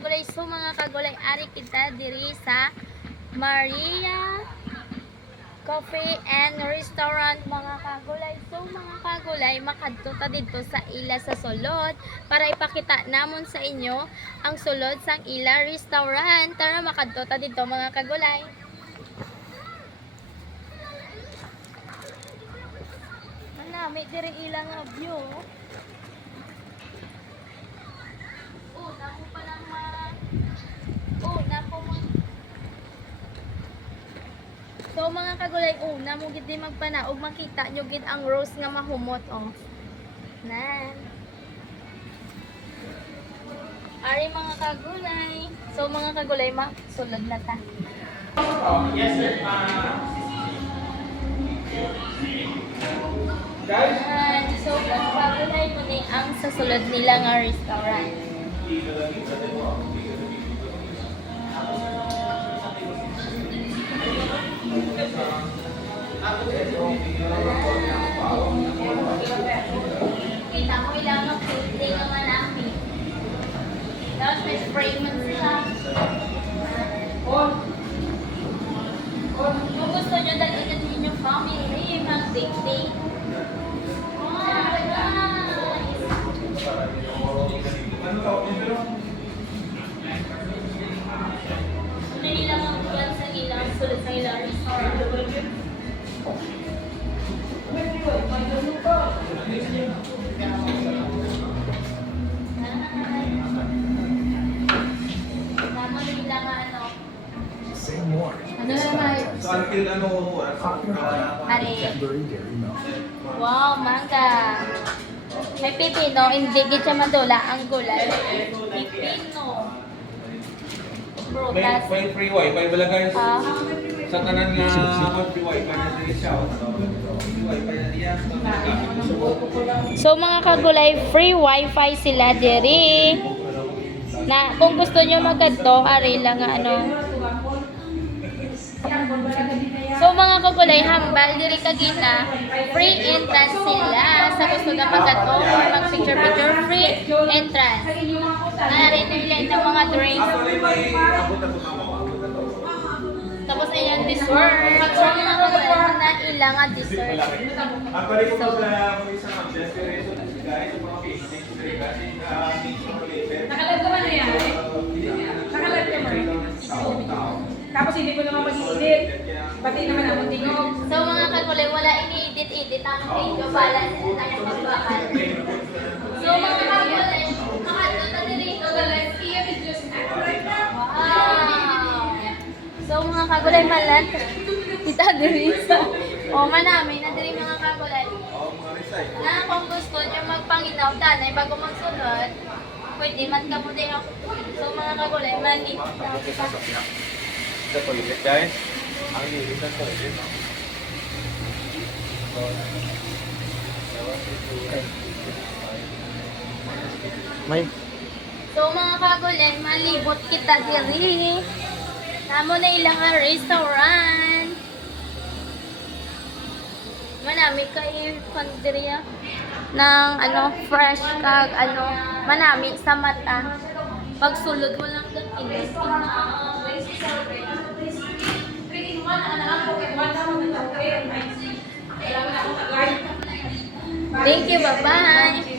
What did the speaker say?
kagulay, so mga kagulay, ari kita diri sa Maria Coffee and Restaurant mga kagulay. So mga kagulay, makadto ta dito sa ila sa sulod para ipakita namon sa inyo ang sulod sang ila restaurant. Tara makadto ta dito mga kagulay. Manami diri ilang nga view. Oh, naku pa lang ma... Oh, naku ma... So mga kagulay, una mo gid di magpanaog makita nyo gid ang rose nga mahumot oh. Nan. Ari mga kagulay. So mga kagulay, ma sulod na ta. Yan. So mga kagulay mo ni ang sa sulod nila nga restaurant. Kita mo ilang ang filthy nga manami. Tapos may spray man sila. Kung gusto nyo daligan ninyo family, mag-date-date. Until ano, Hari. Milk. Wow, mangga. May pipino, hindi gid siya madula ang gulay. Pipino. may, Prutas. may free wifi pala guys. Ah, Sa tanan nga free wifi na siya. oh. Free wifi na diya. So mga kagulay, free wifi sila diri. Na kung gusto nyo magkadto, ari lang nga ano. So mga kagulay, hambal diri kagina, free entrance sila. Sa gusto na magkadto, mag picture picture, free entrance. Ari nila ng mga drinks. Na na. Tapos ayun, dessert. So mga kagulay, na ilang nga dessert. Na related. Nakalag naman na yan. Nakalag naman. Tapos hindi ko naman mag-edit. Pati naman ang tingog. So mga kagulay, wala ini-edit-edit ang video pala sila tayo magbakal. So mga kagulay, makadto ta diri Wow! So mga kagulay malat, kita diri sa o manami na diri mga kagulay. Na kung gusto niyo magpanginaw tanay bago magsunod, pwede man ka mo din ako. So mga kagulay, mani. Sa toilet guys. Ang lilit ng toilet. May So mga kagulay, malibot kita diri. Namo na ilang nga restaurant. Manami kay pandiriya ng ano fresh kag ano manami sa mata. Pagsulod mo lang gatin. Thank you, bye-bye.